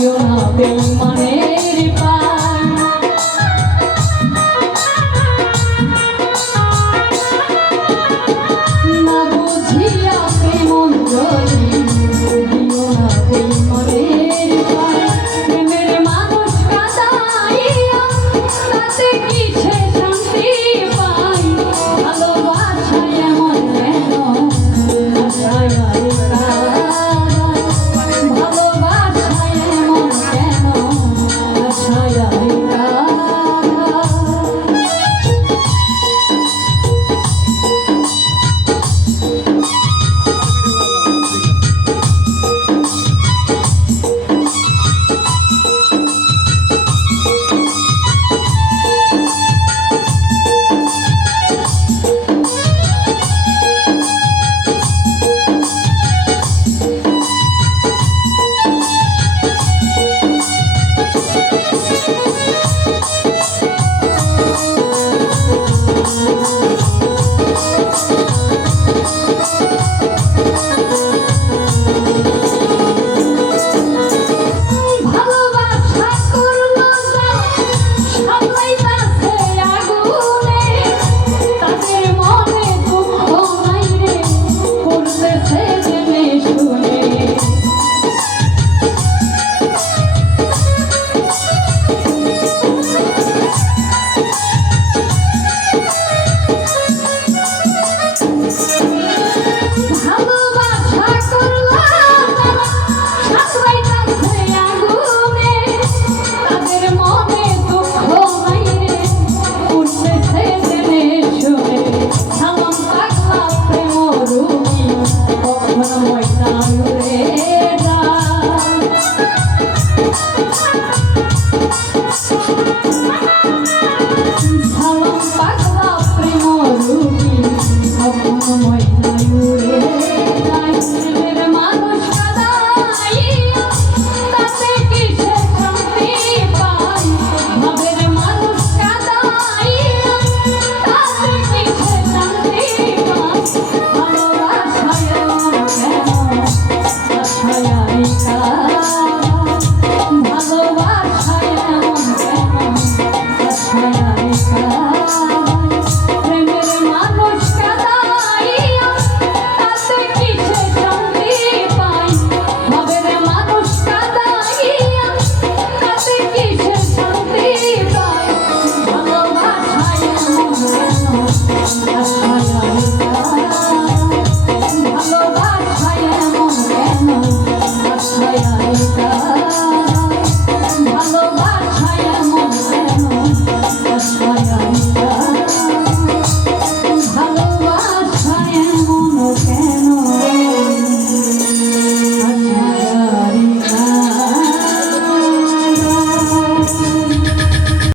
করিও না প্রেম মানে Thank you.